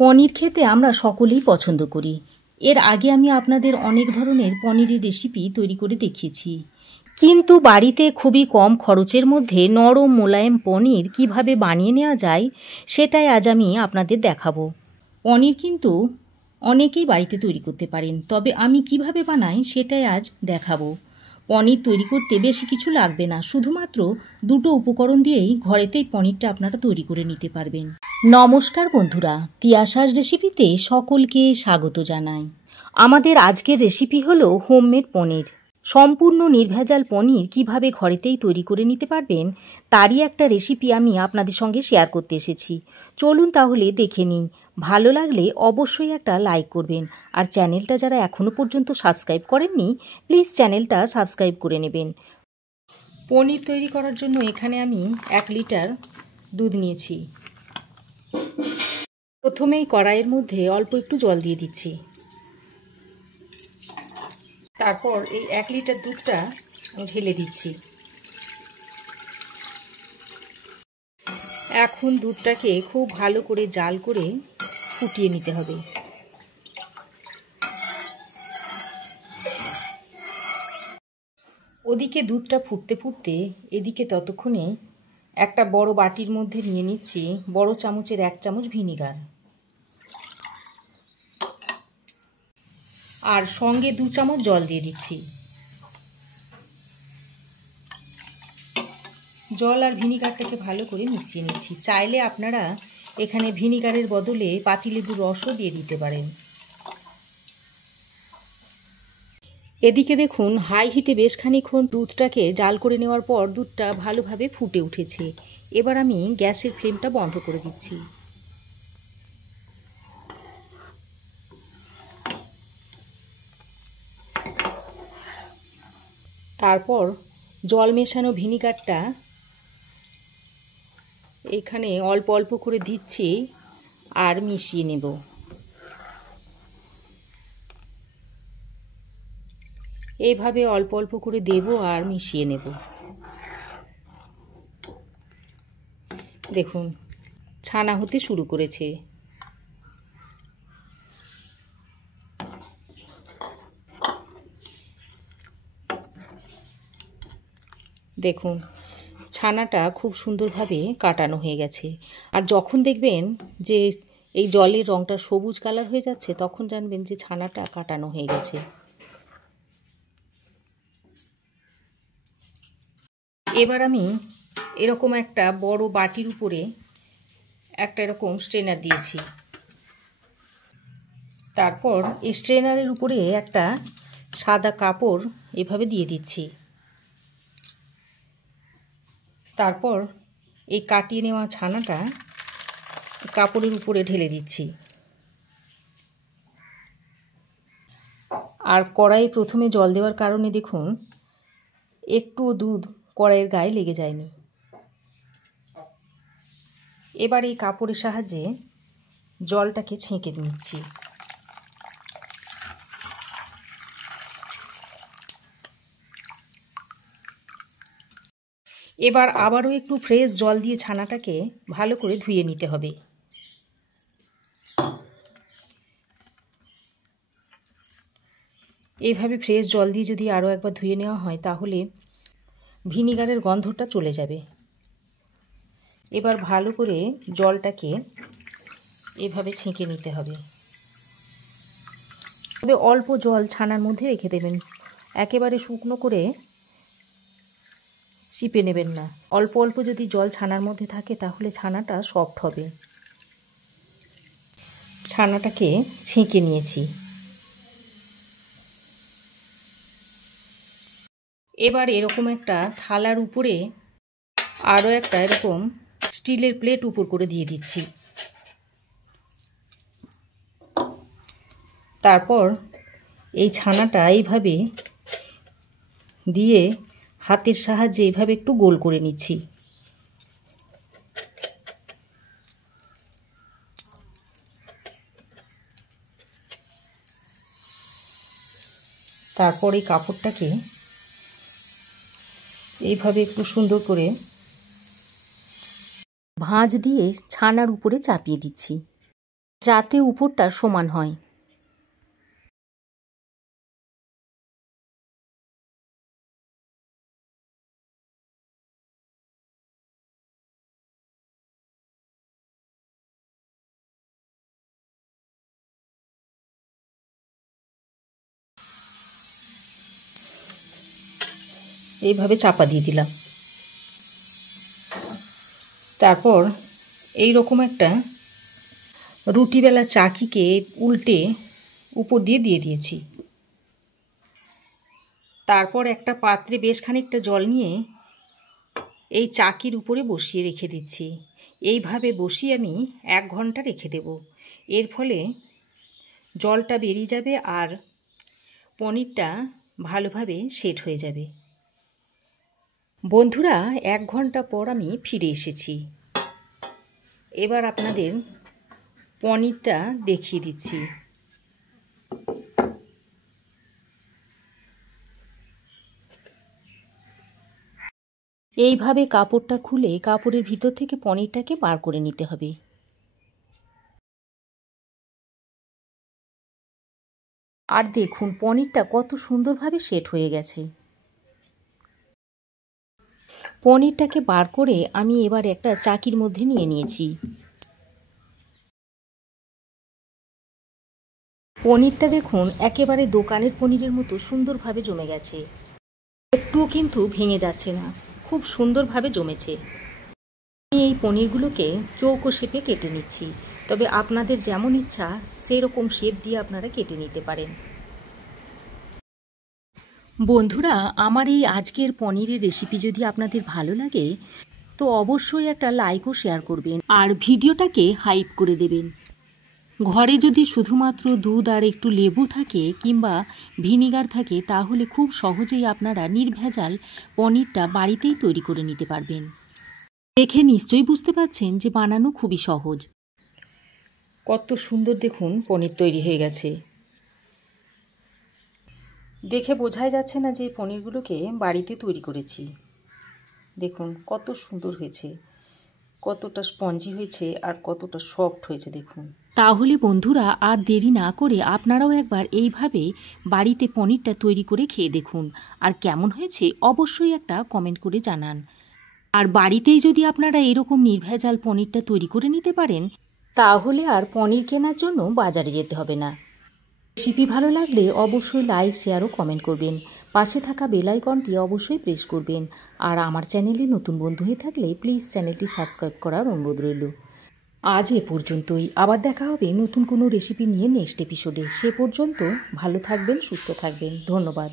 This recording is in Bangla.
পনির খেতে আমরা সকলেই পছন্দ করি। এর আগে আমি আপনাদের অনেক ধরনের পনিরের রেসিপি তৈরি করে দেখিয়েছি, কিন্তু বাড়িতে খুবই কম খরচের মধ্যে নরম মোলায়েম পনির কিভাবে বানিয়ে নেওয়া যায় সেটাই আজ আমি আপনাদের দেখাবো। পনির কিন্তু অনেকেই বাড়িতে তৈরি করতে পারেন, তবে আমি কিভাবে বানাই সেটাই আজ দেখাবো। পনির তৈরি করতে বেশি কিছু লাগবে না, শুধুমাত্র দুটো উপকরণ দিয়েই ঘরেতেই পনিরটা আপনারা তৈরি করে নিতে পারবেন। নমস্কার বন্ধুরা, তিয়াশাস রেসিপিতে সকলকে স্বাগত জানাই। আমাদের আজকের রেসিপি হলো হোমমেড পনির। সম্পূর্ণ নির্ভেজাল পনির কিভাবে ঘরেতেই তৈরি করে নিতে পারবেন তারই একটা রেসিপি আমি আপনাদের সঙ্গে শেয়ার করতে এসেছি। চলুন তাহলে দেখে নিই। ভালো লাগলে অবশ্যই একটা লাইক করবেন, আর চ্যানেলটা যারা এখনও পর্যন্ত সাবস্ক্রাইব করেননি প্লিজ চ্যানেলটা সাবস্ক্রাইব করে নেবেন। পনির তৈরি করার জন্য এখানে আমি 1 লিটার দুধ নিয়েছি। প্রথমেই কড়াইয়ের মধ্যে অল্প একটু জল দিয়ে দিচ্ছি। তারপর এই 1 লিটার দুধটা ঢেলে দিচ্ছি। এখন দুধটাকে খুব ভালো করে জাল করে ফুটিয়ে নিতে হবে। ওদিকে দুধটা ফুটতে ফুটতে এদিকে ততক্ষণে একটা বড় বাটির মধ্যে নিয়ে নিচ্ছি বড় চামচের 1 চামচ ভিনিগার, আর সঙ্গে 2 চামচ জল দিয়ে দিচ্ছি। জল আর ভিনিগারটাকে ভালো করে মিশিয়ে নিচ্ছি। চাইলে আপনারা এখানে ভিনিগারের বদলে পাতিলেবুর রসও দিয়ে দিতে পারেন। এদিকে দেখুন হাই হিটে বেশ খানিকক্ষণ দুধটাকে জাল করে নেওয়ার পর দুধটা ভালোভাবে ফুটে উঠেছে। এবার আমি গ্যাসের ফ্লেমটা বন্ধ করে দিচ্ছি। তারপর জল মেশানো ভিনিগারটা এখানে অল্প অল্প করে দিচ্ছি আর মিশিয়ে নেব। এইভাবে অল্প অল্প করে দেব আর মিশিয়ে নেব। দেখুন ছানা হতে শুরু করেছে। দেখুন ছানাটা খুব সুন্দরভাবে কাটানো হয়ে গেছে। আর যখন দেখবেন যে এই জলের রঙটা সবুজ কালার হয়ে যাচ্ছে তখন জানবেন যে ছানাটা কাটানো হয়ে গেছে। এবার আমি এরকম একটা বড় বাটির উপরে একটা এরকম স্ট্রেনার দিয়েছি। তারপর এই স্ট্রেনারের উপরে একটা সাদা কাপড় এভাবে দিয়ে দিচ্ছি। তারপর এই কাটিয়ে নেওয়া ছানাটা কাপড়ের উপরে ঢেলে দিচ্ছি। আর কড়াইয়ে প্রথমে জল দেওয়ার কারণে দেখুন একটুও দুধ কড়াইয়ের গায়ে লেগে যায়নি। এবার এই কাপড়ের সাহায্যে জলটাকে ছেঁকে নিচ্ছি। এবার আবারও একটু ফ্রেশ জল দিয়ে ছানাটাকে ভালো করে ধুয়ে নিতে হবে। এইভাবে ফ্রেশ জল দিয়ে যদি আরও একবার ধুয়ে নেওয়া হয় তাহলে ভিনিগারের গন্ধটা চলে যাবে। এবার ভালো করে জলটাকে এভাবে ছেঁকে নিতে হবে। তবে অল্প জল ছানার মধ্যে রেখে দেবেন, একেবারে শুকনো করে চিপে নেবেন না। অল্প অল্প যদি জল ছানার মধ্যে থাকে তাহলে ছানাটা সফট হবে। ছানাটাকে ছেঁকে নিয়েছি। এবার এরকম একটা থালার উপরে আরও একটা এরকম স্টিলের প্লেট উপর করে দিয়ে দিচ্ছি। তারপর এই ছানাটা এইভাবে দিয়ে হাতের সাহায্যে এইভাবে একটু গোল করে নিচ্ছি। তারপর এই কাপড়টাকে এইভাবে একটু সুন্দর করে ভাঁজ দিয়ে ছানার উপরে চাপিয়ে দিচ্ছি। যাতে উপরটা সমান হয়। এইভাবে চাপা দিয়ে দিলাম। তারপর এই রকম একটা রুটিবেলা চাকিকে উল্টে উপর দিয়ে দিয়েছি। তারপর একটা পাত্রে বেশ খানিকটা জল নিয়ে এই চাকির উপরে বসিয়ে রেখে দিচ্ছি। এইভাবে বসিয়ে আমি 1 ঘন্টা রেখে দেব। এর ফলে জলটা বেরিয়ে যাবে আর পনিরটা ভালোভাবে সেট হয়ে যাবে। বন্ধুরা, 1 ঘন্টা পর আমি ফিরে এসেছি। এবার আপনাদের পনিরটা দেখিয়ে দিচ্ছি। এইভাবে কাপড়টা খুলে কাপড়ের ভিতর থেকে পনিরটাকে বার করে নিতে হবে। আর দেখুন পনিরটা কত সুন্দরভাবে সেট হয়ে গেছে। পনিরটাকে বার করে আমি এবার একটা চাকির মধ্যে নিয়ে নিয়েছি। পনিরটা দেখুন একেবারে দোকানের পনিরের মতো সুন্দরভাবে জমে গেছে। একটুও কিন্তু ভেঙে যাচ্ছে না, খুব সুন্দরভাবে জমেছে। আমি এই পনিরগুলোকে চৌকো শেপে কেটে নিচ্ছি, তবে আপনাদের যেমন ইচ্ছা সেরকম শেপ দিয়ে আপনারা কেটে নিতে পারেন। বন্ধুরা, আমার এই আজকের পনিরের রেসিপি যদি আপনাদের ভালো লাগে তো অবশ্যই একটা লাইক ও শেয়ার করবেন আর ভিডিওটাকে হাইপ করে দেবেন। ঘরে যদি শুধুমাত্র দুধ আর একটু লেবু থাকে কিংবা ভিনিগার থাকে তাহলে খুব সহজেই আপনারা নির্ভেজাল পনিরটা বাড়িতেই তৈরি করে নিতে পারবেন। দেখে নিশ্চয়ই বুঝতে পারছেন যে বানানো খুবই সহজ। কত সুন্দর দেখুন পনির তৈরি হয়ে গেছে। দেখে বোঝাই যাচ্ছে না যে পনিরগুলোকে বাড়িতে তৈরি করেছি। দেখুন কত সুন্দর হয়েছে, কতটা স্পঞ্জি হয়েছে আর কতটা সফট হয়েছে দেখুন। তাহলে বন্ধুরা আর দেরি না করে আপনারাও একবার এইভাবে বাড়িতে পনিরটা তৈরি করে খেয়ে দেখুন, আর কেমন হয়েছে অবশ্যই একটা কমেন্ট করে জানান। আর বাড়িতেই যদি আপনারা এরকম নির্ভেজাল পনিরটা তৈরি করে নিতে পারেন তাহলে আর পনির কেনার জন্য বাজারে যেতে হবে না। রেসিপি ভালো লাগলে অবশ্যই লাইক, শেয়ার ও কমেন্ট করবেন। পাশে থাকা বেল আইকনটি অবশ্যই প্রেস করবেন। আর আমার চ্যানেলে নতুন বন্ধু হয়ে থাকলে প্লিজ চ্যানেলটি সাবস্ক্রাইব করার অনুরোধ রইল। আজ এ পর্যন্তই। আবার দেখা হবে নতুন কোনো রেসিপি নিয়ে নেক্সট এপিসোডে। সে পর্যন্ত ভালো থাকবেন, সুস্থ থাকবেন। ধন্যবাদ।